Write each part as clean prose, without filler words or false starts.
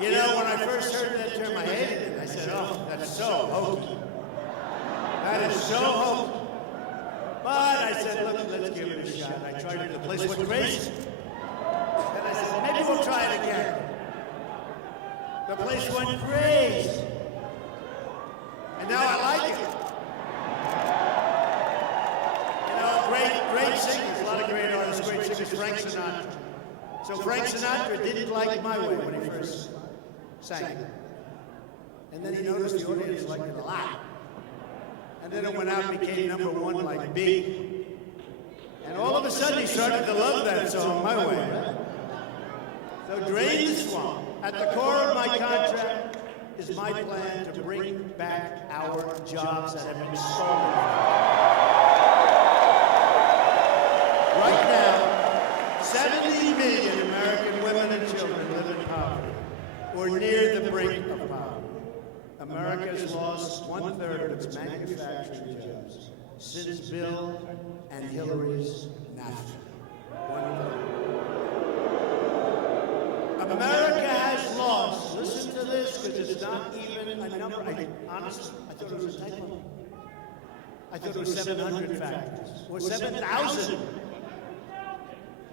You know, when I first heard that term, I hated it. I said, oh, that's so hokey. That is so hokey. But I said, look, let's give it a shot. I tried it, the place went crazy. Then I said, maybe we'll try it again. The place went crazy. And now I like it. You know, great singers, a lot of great artists, great singers, Frank Sinatra. So Frank Sinatra didn't like My Way when he first sang it. And then he noticed the audience liked it a lot. And then it went out and became #1 like Big. And all of a sudden he started to love that song, My Way. So drain the swamp. At the core of my contract is my plan to bring back our jobs that have been stolen. Right now, 70 million American women and children live in poverty or near the brink of poverty. America has lost 1/3 of its manufacturing jobs since Bill and Hillary's NAFTA. 1/3. America has lost, listen to this, because it's not even a number. Honestly, I thought it was a typo. I thought it was 700 factories, or 7,000.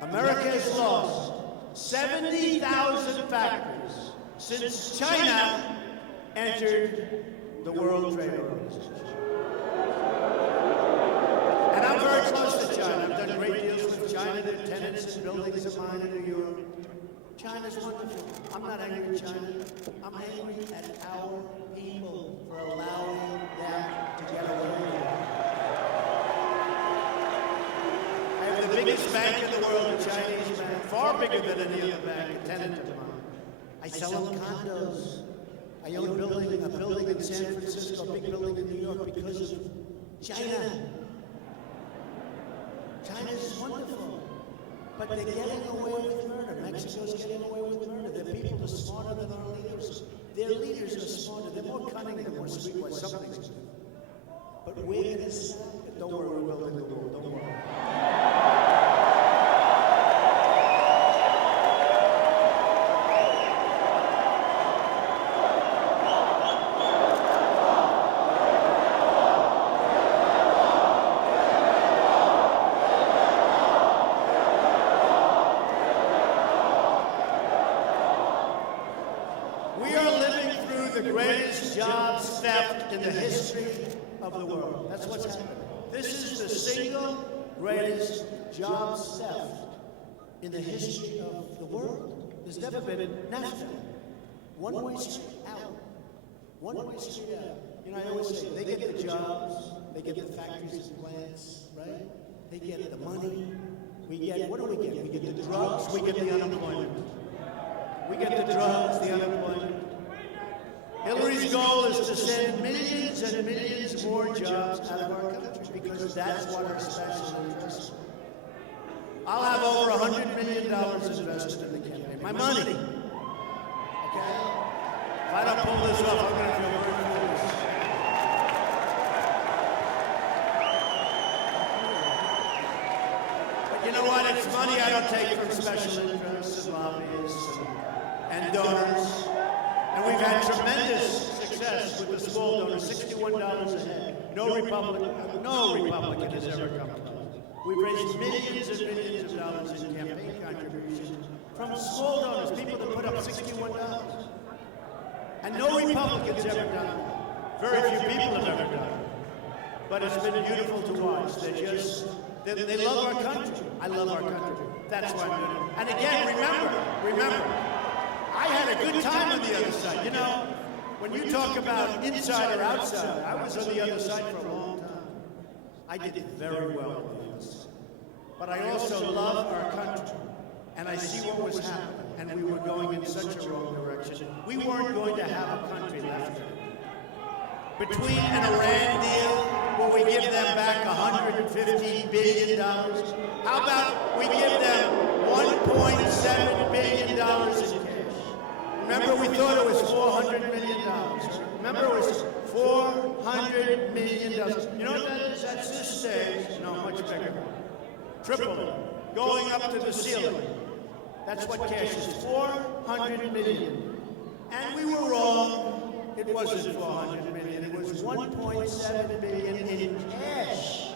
America has lost 70,000 factories since China entered the World Trade Organization. And I'm very close to China. I've done great deals with China. There are tenants and buildings of mine in New York. China's wonderful. I'm not angry at China. I'm angry at our people for allowing them to get away with it. I have the biggest bank in the world, a Chinese bank, far bigger than any other bank, a tenant of mine. I sell them condos. I own a building in San Francisco, a big building in New York because of China. China's wonderful. But they're getting away with murder. Mexico's getting away with murder. Their people are smarter than our leaders. Their leaders are smarter. They're more cunning. They're more streetwise. Some things. But we're going to stop it. Don't worry, we're building the wall. Don't worry. In the history of the world. That's what's happening. This is the single greatest jobs theft in the history of the world. There's never been NAFTA. One-way street out. One-way street out. You know, I always say, they get the jobs, they get the factories and plants, right? They get the money. We get, what do we get? We get the drugs, we get the unemployment. We get the drugs, the unemployment. Hillary's goal is to send millions and millions more jobs out of our country because that's what our special interests are. I'll have over $100 million invested in the campaign. My money. Okay? If I don't pull this off, I'm going to feel very foolish. But you know what? It's money I don't take from special interests and lobbyists and donors. And we've had tremendous success with the small donors, $61 a head. No Republican has ever come close. We've raised millions and millions of dollars in campaign contributions from small donors, people that put up $61. And no Republican's ever done it. Very few people have ever done it. But it's been beautiful to watch. They love our country. I love our country. That's why I'm doing it. And again, remember, I had a good time on the other side. You know, when you talk about inside or outside, I was on the other side for a long time. I did very well on the other side. But I also love our country. And I see what was happening. And we were going in such a wrong direction. We weren't going to have a country left. Between an Iran deal, where we give them back $150 billion, how about we give them $1.7 billion in cash? Remember, we thought it was $400 million. Remember, it was $400 million. You know what that is? That's this stage. No, much bigger. Triple. Going up to the ceiling. That's what cash is. $400 million. And we were wrong. It wasn't 400 million. It was 1.7 billion in cash.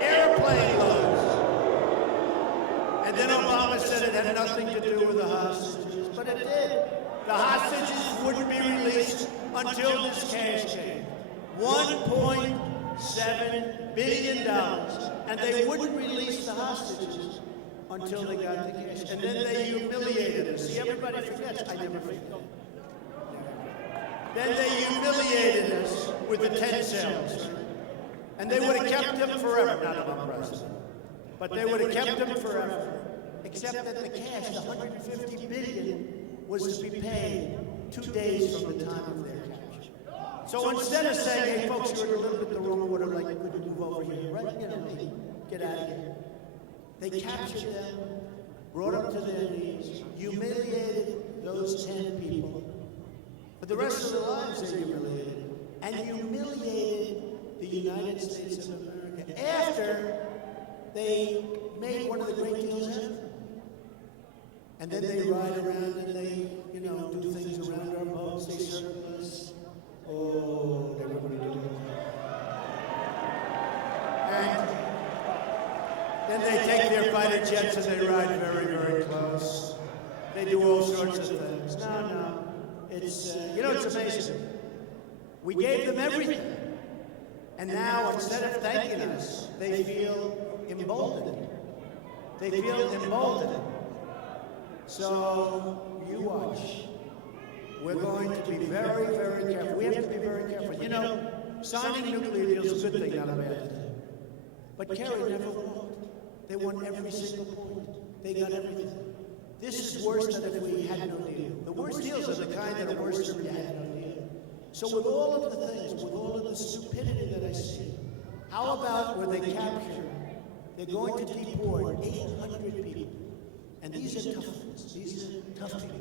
Airplane loads. And then Obama said it had nothing to do with the hostages. But it did. The hostages wouldn't be released until this cash came. $1.7 billion. And they wouldn't release the hostages until they got the cash. And then they humiliated us. See, everybody forgets. I never forget. Then they humiliated us with the 10 cells. And they would have kept them forever. Not if I'm president. But they would have kept them forever. Except that the cash, the $150 billion, was to be paid 2 days from the time of their capture. So instead of saying, hey folks, you're in a little bit the wrong order, like could you move over here, right? You know, get out of here. They captured them, brought them to their knees, humiliated those 10 people. But the rest of their lives they humiliated. And humiliated the United States of America after they made one of the great deals ever. And then they ride around and they, you know, do things around our boats, they circle us. Oh, everybody did it. And then they take their fighter jets and they ride very, very close. They do all sorts of things. No. It's, you know, it's amazing. We gave them everything. And now, instead of thanking us, they feel emboldened. They feel emboldened. So, you watch. We're going to be very, very careful. We have to be very careful. You know, signing nuclear deals is a good thing, not a bad thing. But Kerry never won. They won every single point. They got everything. This is worse than if we had no deal. The worst deals are the kind that are worse than if you had no deal. So with all of the things, with all of the stupidity that I see, how about when they capture, they're going to deport 800 people. And these are tough ones. These are tough people.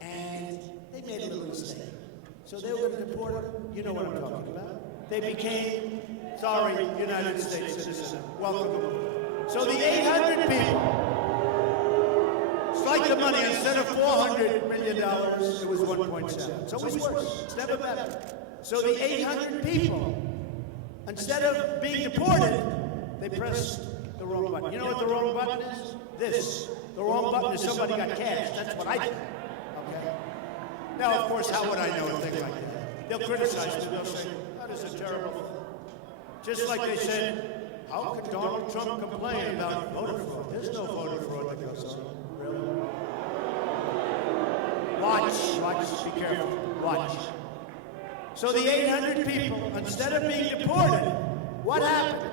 And they made a little mistake. So they were going to deport them. You know what I'm talking about. They became, sorry, United States citizens. Welcome. So the 800 people, it's like the money, instead of $400 million, it was 1.7. So it was worse. It's never better. So the 800 people, instead of being deported, they pressed the wrong button. You know what the wrong button is? This. The wrong button is somebody got cash. That's what I did. Okay? Now, of course, how would I know a thing like that? They'll criticize me. They'll say, that is a terrible thing. Just like they said, how could Donald Trump complain about voter fraud? There's no voter fraud that goes on. Really? Watch, be careful. Watch. So the 800 people, instead of being deported, what happened?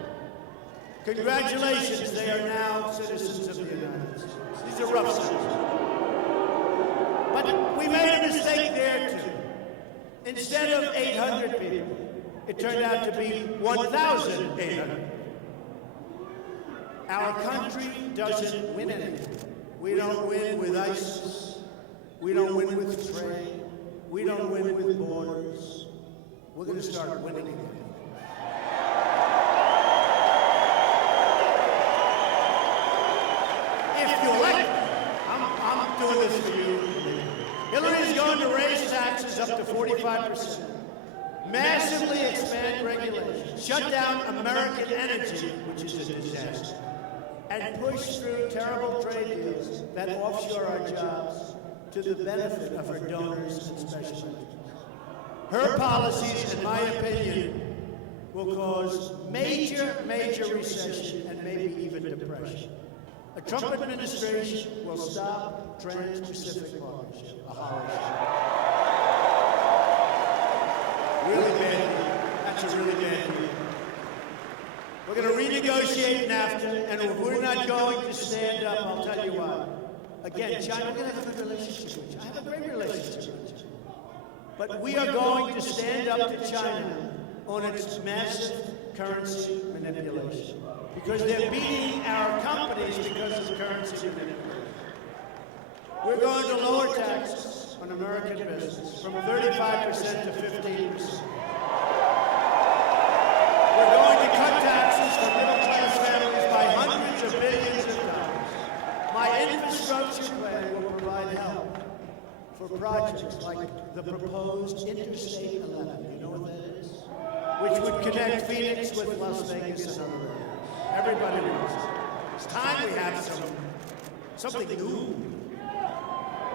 Congratulations, they are now citizens of the United States. These are rough citizens. But we made a mistake there too. Instead of 800 people, it turned out to be 1,800. Our country doesn't win anything. We don't win with ISIS. We don't win with trade. We don't win with borders. We're going to start winning again. If you elect me, I'm doing this for you. Hillary's going to raise taxes up to 45%. Massively expand regulations. Shut down American energy, which is a disaster. And push through terrible trade deals that offshore our jobs to the benefit of her donors and special interests. Her policies, in my opinion, will cause major recession and maybe even depression. A Trump administration will stop Trans-Pacific Partnership, a horror show. Really bad deal. That's a really bad deal. We're going to renegotiate NAFTA, and if we're not going to stand up, I'll tell you why. Again, China, we're going to have a good relationship with China. I have a great relationship with China. But we are going to stand up to China on its massive currency manipulation. Because they're beating our companies because of currency manipulation. We're going to lower taxes on American business from 35% to 15%. We're going to cut taxes for middle-class families by hundreds of billions of dollars. My infrastructure plan will provide help for projects like the proposed Interstate 11. You know what that is? Which would connect Phoenix with Las Vegas and other areas. Everybody knows it. It's time we have something new.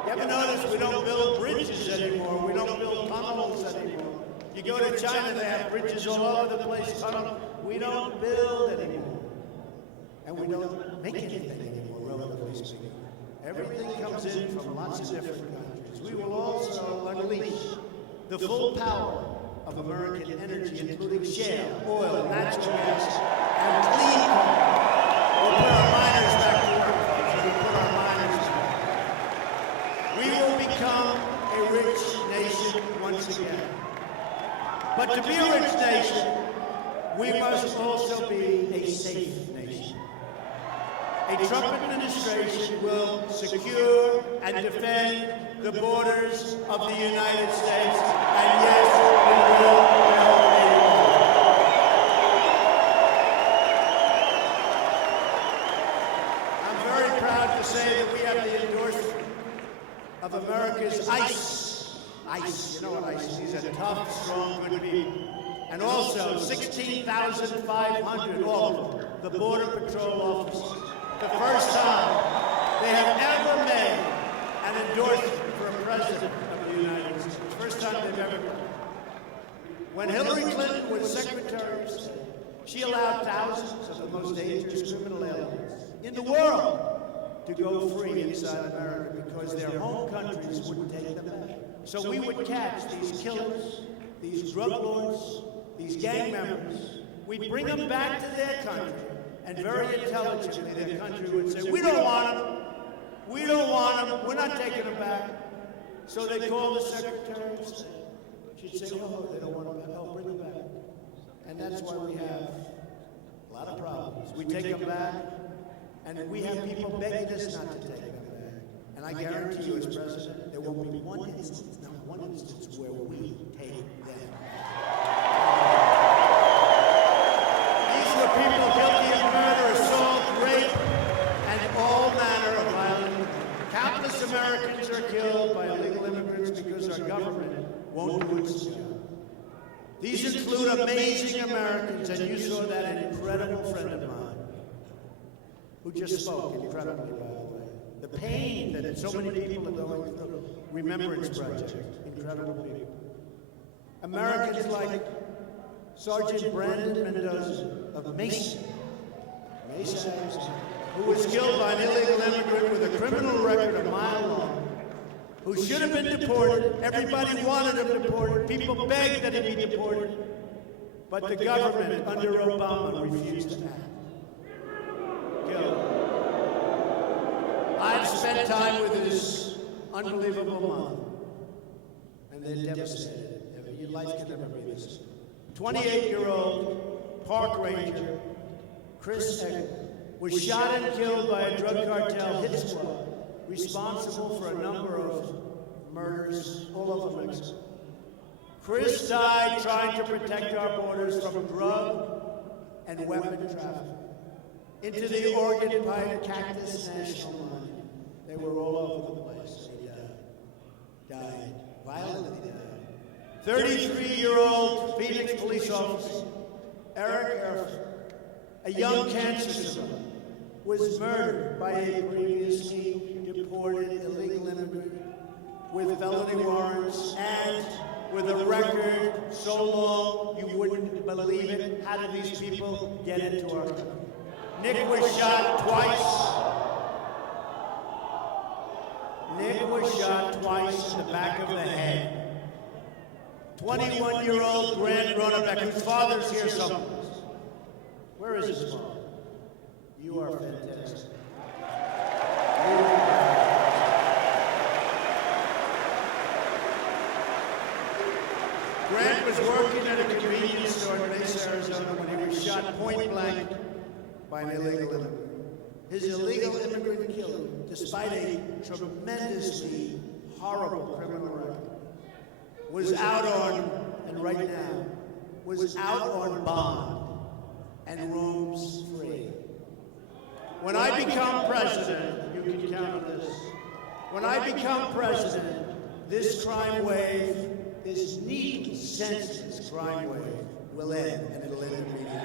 You ever notice we don't build bridges anymore? We don't build tunnels anymore. You go to China, they have bridges all over the place, tunnels. We don't build anymore. And we don't make anything anymore, relatively speaking. Everything comes in from lots of different countries. We will also unleash the full power of American energy, including shale, oil, natural gas, and clean coal. We'll put our miners back to work, folks. We'll put our miners back. We will become a rich nation once again. But to be a rich nation, we must also be a safe nation. A Trump administration will secure and defend the borders of the United States, and yes, we will build a wall. I'm very proud to say that we have the endorsement of America's ICE, you know what ICE is? These are tough, strong, good people. And also 16,500, all of them, the Border Patrol officers. The first time they have ever made an endorsement for a president of the United States. First time they've ever done it. When Hillary Clinton was Secretary of State, she allowed thousands of the most dangerous criminal aliens in the world to go free inside America because their home countries wouldn't take them back. So we would catch these killers, these drug lords, these gang members. We'd bring them back to their country, and very intelligently their country would say, we don't want them. We don't want them. We're not taking them back. So they call the Secretary of State. She'd say, oh, they don't want them back. Oh, bring them back. And that's why we have a lot of problems. We take them back, and we have people begging us not to take them back. And I guarantee you, as president, there won't be one instance, not one instance, where we take them back. These were people guilty of murder, assault, rape, and all manner of violence. Countless Americans are killed by illegal immigrants because our government won't do its job. These include amazing Americans, and you saw that incredible friend of mine who just spoke incredibly, by the way. The pain that so many people are going through. Remembrance Project, incredible people. Americans like Sergeant Brandon Mendoza of Mesa, who was killed by an illegal immigrant with a criminal record a mile long, who should have been deported. Everybody wanted him deported. People begged that he be deported. But the government, under Obama, refused to act. Killed. I've spent time with this unbelievable mom, and they're devastated. Your life can never be the same. 28-year-old park ranger Chris Egger was shot and killed by a drug cartel hit squad responsible for a number of murders all over Mexico. Chris died trying to protect our borders from drug and weapon trafficking. Into the Oregon Pine Cactus National Monument. They were all over the place. They died. Violently died. 33-year-old Phoenix police officer Eric Erfurt, a young cancer survivor, was murdered by a previously deported illegal immigrant with felony warrants and with a record so long you wouldn't believe it. How did these people get into our country? Nick was shot twice. Nick was shot twice in the back of the head. 21-year-old Grant Ronnebeck, whose father's here somewhere. Where is his father? You are fantastic. Grant was working at a convenience store in Mesa, Arizona, when he was shot point blank by an illegal immigrant. His illegal immigrant killer, despite a tremendously horrible criminal record, was out on, and right now, was out on bond and roams free. When I become president, you can count on this. When I become president, this crime wave, this needless, senseless crime wave, will end, and it'll end immediately.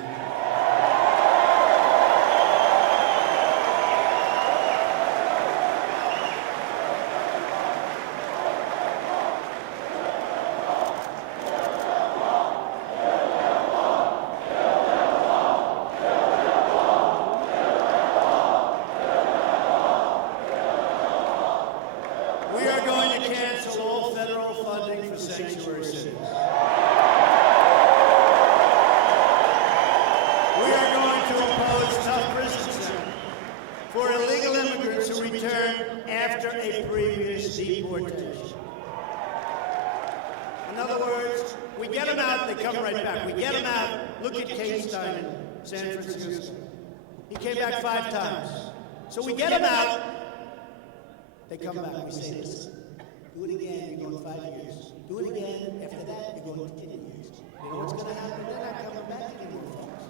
We are going to cancel all federal funding for sanctuary cities. We are going to impose tough prisons for illegal immigrants who return after a previous deportation. In other words, we get them out, they come right back. We get them out. Look at Kate Stein in San Francisco. He came back 5 times. So we get them out. They come back. We say, listen, do it again, you're going 5 years. Do it again, after that, you're going 10 years. You know what's going to happen? They're not coming back anymore, folks.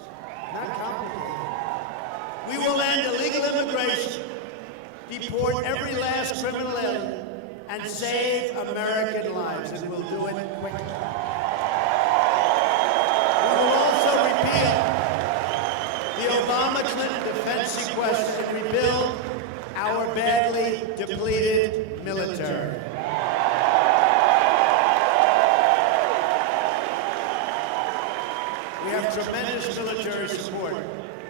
Not complicated. We will end illegal immigration, deport every last criminal alien, and save American lives, and we'll do it quickly. We will also repeal the Obama-Clinton defense sequester and rebuild our badly depleted military. We have tremendous military support,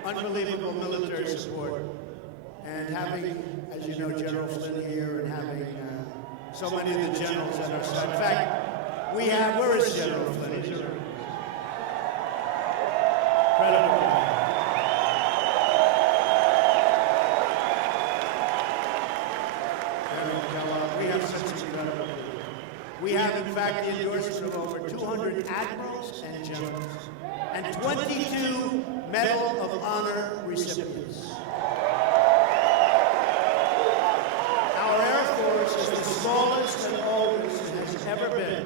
unbelievable military support, and having, as you know, General Flynn here, and having so many of the generals at our side. In fact, we have, where is General Flynn? He's incredible. We have, in fact, the endorsement of over 200 admirals and generals, and 22 Medal of Honor recipients. Our Air Force is the smallest and oldest it has ever been,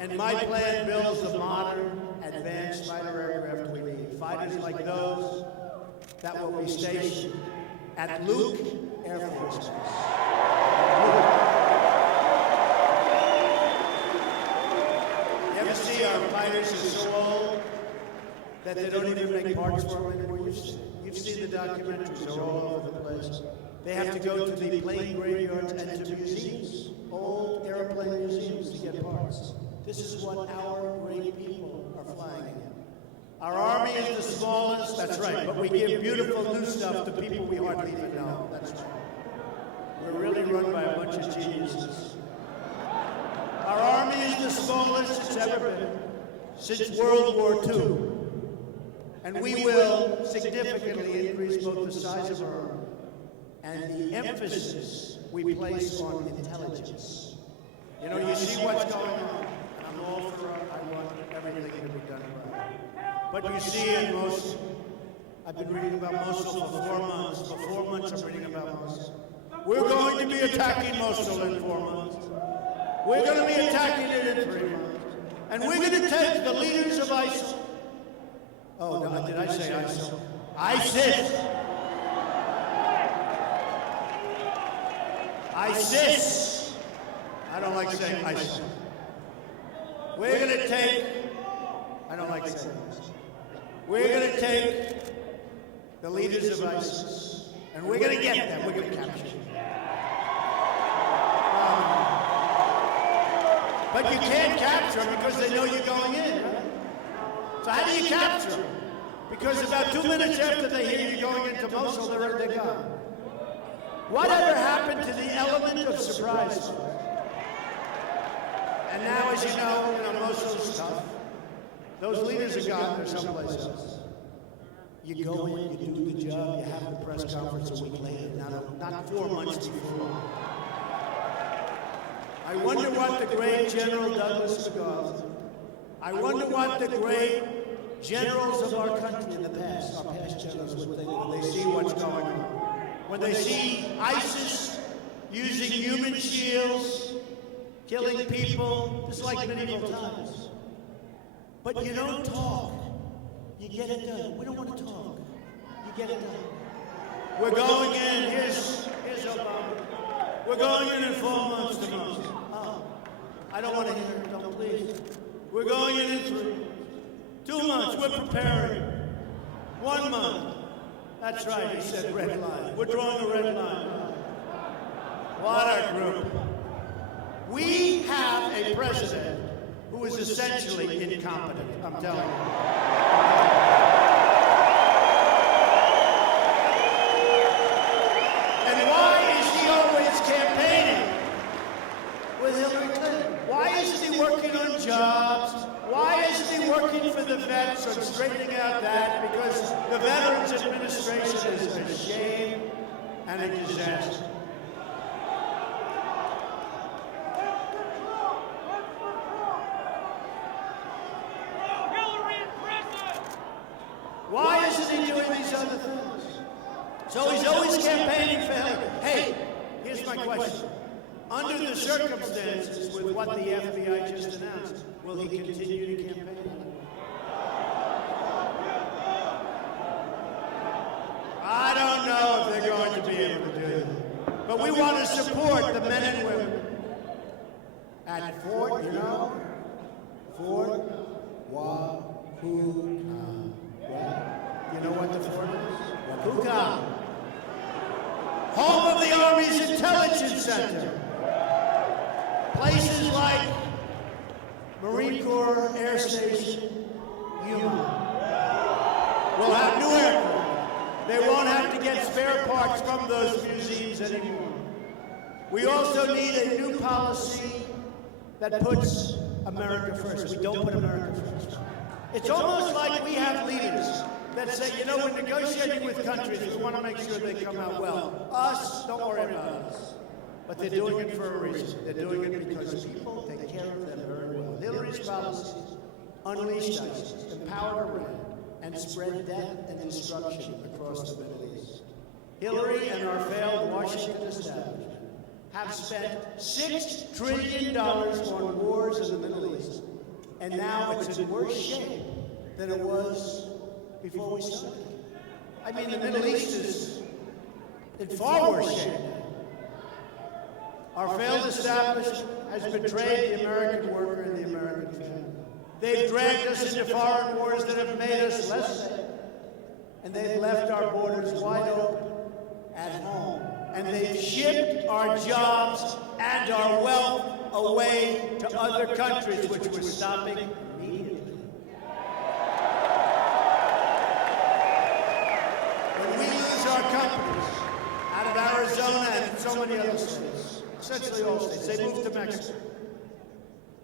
and my plan builds the modern, advanced fighter aircraft we need. Fighters like those that will be stationed at Luke Air Force Base. See, our fighters are so old that they don't even make parts for them anymore. You've seen the documentaries, they're all over the place. They have to go to the plane graveyards and to museums, old airplane museums, to get parts. This is what our great people are flying in. Our army is the smallest, that's right, but we give beautiful new stuff to people we hardly even know. That's right. We're really run by a bunch of geniuses. Our army is the smallest it's ever been since World War II. And we will significantly increase both the size of our army and the emphasis we place on intelligence. You know, you see what's going on. I'm all for I want everything to be done right. But you see in Mosul, I've been reading about Mosul for 4 months. For 4 months I'm reading about Mosul. We're going to be attacking Mosul in 4 months. We're going to be attacking it in 3 months. And we're going to take the leaders of ISIL. Oh, no, did I say ISIL? ISIS. ISIS. I don't like saying ISIL. We're going to take, I don't like saying this. We're going to take the leaders of ISIS, and we're going to get them. We're going to capture them. But you can't capture them because they know you're going in, right? So how do you capture them? Because about 2 minutes after they hear you going into Mosul, they're gone. Whatever happened to the element of surprise? And now, as you know, Mosul is tough. Those leaders are gone. They're someplace else. You go in, you do the job, you have the press conference a week later, not 4 months before. I wonder what the great General Douglas MacArthur, I wonder what the great generals of our country in the past, our past generals, would think when they see what's going on. When they see ISIS using human shields, killing people, just like medieval times. But you don't talk. You get it done. We don't want to talk. You get it done. We're going in. Here's Obama. We're going in 4 months to Mosul. Oh. months we're preparing. 1 month. That's right, he said red line. We're drawing a red line. What a group. We have a president who is essentially incompetent, I'm telling you. And why is he always campaigning with Hillary Clinton? Why isn't he working on jobs? Why isn't he working for the vets or straightening out that? Because the Veterans Administration is a shame and a disaster. Why isn't he doing these other things? So he's always campaigning for Hillary. Hey, here's my question. Under the circumstances with what the FBI just announced, will he continue to campaign? I don't know if they're going to be able to do that. But we want to support the men and women at Fort, you know, Fort Wahoo. You know what the fort is? Wahoo. Home of the Army's Intelligence Center. Places like Marine Corps Air Station, Yuma, will have new aircraft. They won't have to get spare parts from those museums anymore. We also need a new policy that puts America first. We don't put America first. It's almost like we have leaders that say, you know, we're negotiating with countries, we want to make sure they come out well. Us, don't worry about us. But they're doing it for a reason. They're doing it because people take care of them very well. Hillary's policies unleashed ISIS, empowered Iran, and spread death and destruction across the Middle East. Hillary and our failed Washington establishment have spent $6 trillion on wars in the Middle East, and now it's in worse shape than it was before we started. I mean, the Middle East is in far worse shape. Our failed establishment has betrayed the American worker and the American family. They've dragged us into foreign wars that have made us less safe, and they've left our borders wide open at home. And they've shipped our jobs and our wealth away to other countries, which we're stopping immediately. When we lose our companies out of Arizona and so many other states, essentially all states, they move to Mexico.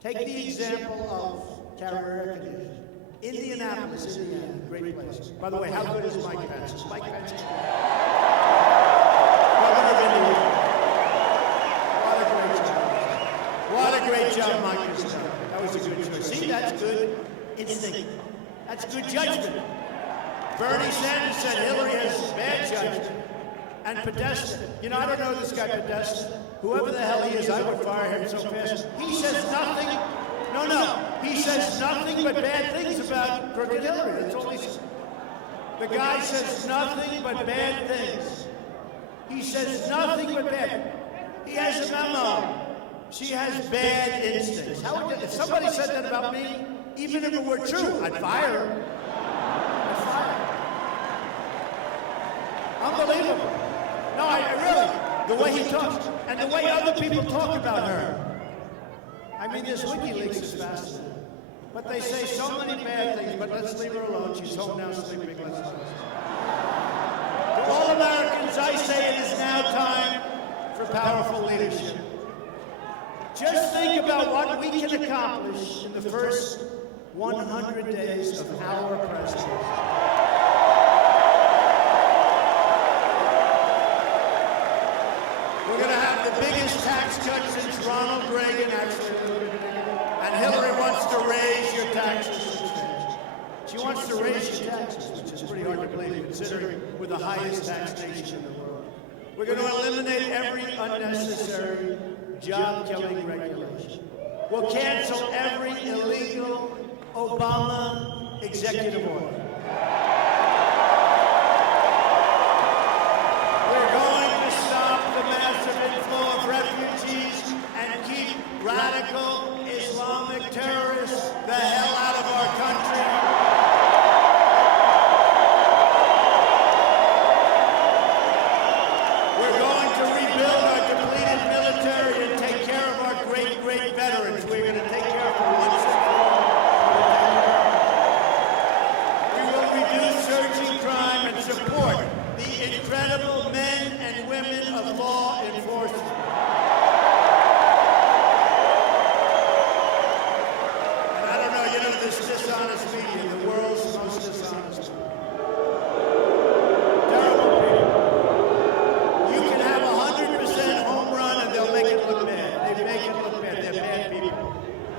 Take the example of Carrier Air Conditioning. Indianapolis, Indiana, great place. By the way, how good is Mike Pence? Is Mike Pence? Governor of Indiana. What a great job Mike has done. That was a good choice. See, that's good instinct. That's good judgment. Bernie Sanders said Hillary has bad judgment and Podesta. You know, I don't know this guy Podesta. Whoever the hell he is, I would fire him so fast. He says nothing. He says nothing but bad things about crooked Hillary. That's all he says. The guy says nothing but bad things. He says nothing but bad. He has a memo. She has bad instincts. If somebody said that about me, even if it were true, I'd fire her. I'd fire her. Unbelievable. No, I really, the way he talks, and the way other people talk about her. I mean, this WikiLeaks is fascinating. But they say so many bad things, but let's leave her alone. She's home now sleeping. Let's listen. To all Americans, I say it is now time for powerful leadership. Just think about what we can accomplish in the first 100 days of our presidency. We're going to have the biggest tax cut since Ronald Reagan actually lived. And Hillary wants to raise your taxes. She wants to raise your taxes, which is pretty hard to believe considering we're the highest tax nation in the world. We're going to eliminate every unnecessary job-killing regulation. We'll cancel every illegal Obama executive order. We're going to stop the massive inflow of refugees and keep radical Islamic terrorists the hell out of our country.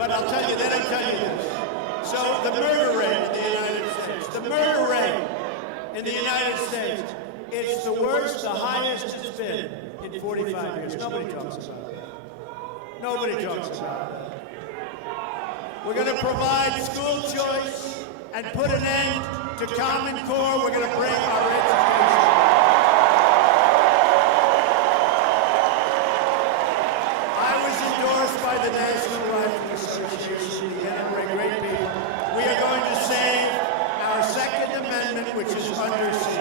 But I'll tell you, then I'll tell you this. So the murder rate in the United States, the murder rate in the United States, it's the worst, the highest it's been in 45 years. Nobody talks about it. Nobody talks about it. We're going to provide school choice and put an end to Common Core. We're going to bring our education. I was endorsed by the National Rifle Association, the NRA, great people. We are going to save our Second Amendment, which is under siege.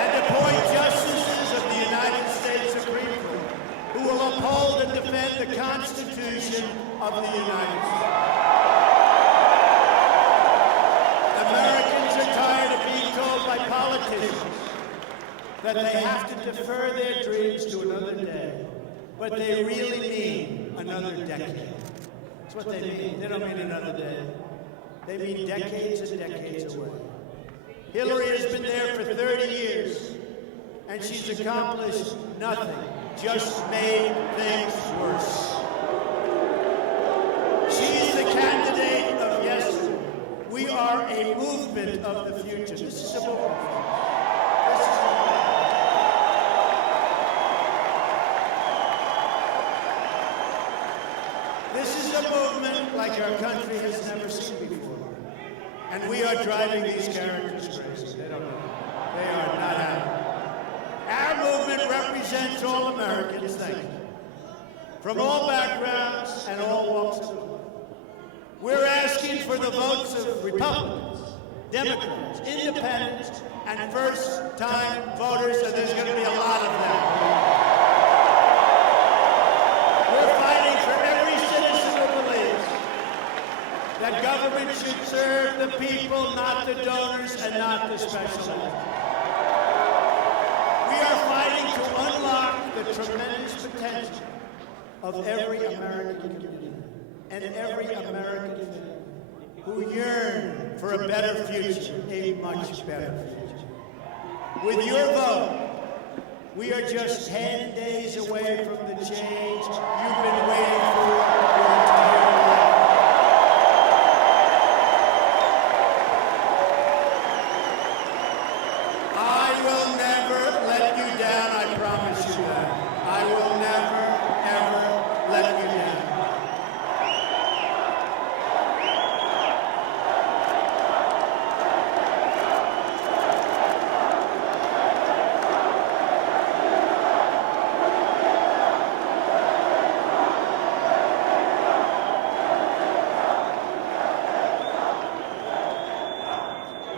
And appoint justices of the United States Supreme Court who will uphold and defend the Constitution of the United States. Americans are tired of being told by politicians that they have to defer their dreams to another day, but they really mean another decade. That's what they mean. They don't mean another day. They mean decades and decades away. Hillary has been there for 30 years, and she's accomplished nothing, just made things worse. She's the candidate of yesterday. We are a movement of the future. This is a movement. This is a movement like our country has never seen before. And we are driving these characters crazy. They don't know. They are not happy. Our movement represents all Americans, thank you, from all backgrounds and all walks of life. We're asking for the votes of Republicans, Democrats, Independents, and first-time voters, and there's going to be a lot of them. We're fighting for every citizen who believes that government should serve the people, not the donors, and not the special interests. We are fighting to unlock the tremendous potential of every American community and every American family who yearn for a better future, a much better future. With your vote, we are just 10 days away from the change you've been waiting for your entire life. I will never let you down, I promise you that. I will never, ever let you down.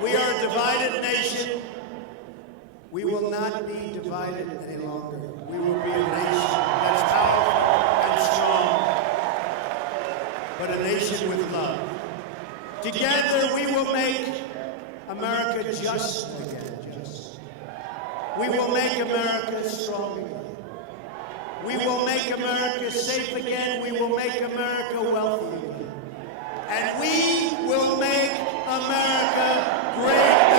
We are a divided nation. We will not be divided any longer. We will be a nation that's powerful and strong, but a nation with love. Together we will make America just again. We will make America strong again. We will make America safe again. We will make America wealthy again. And we will make America great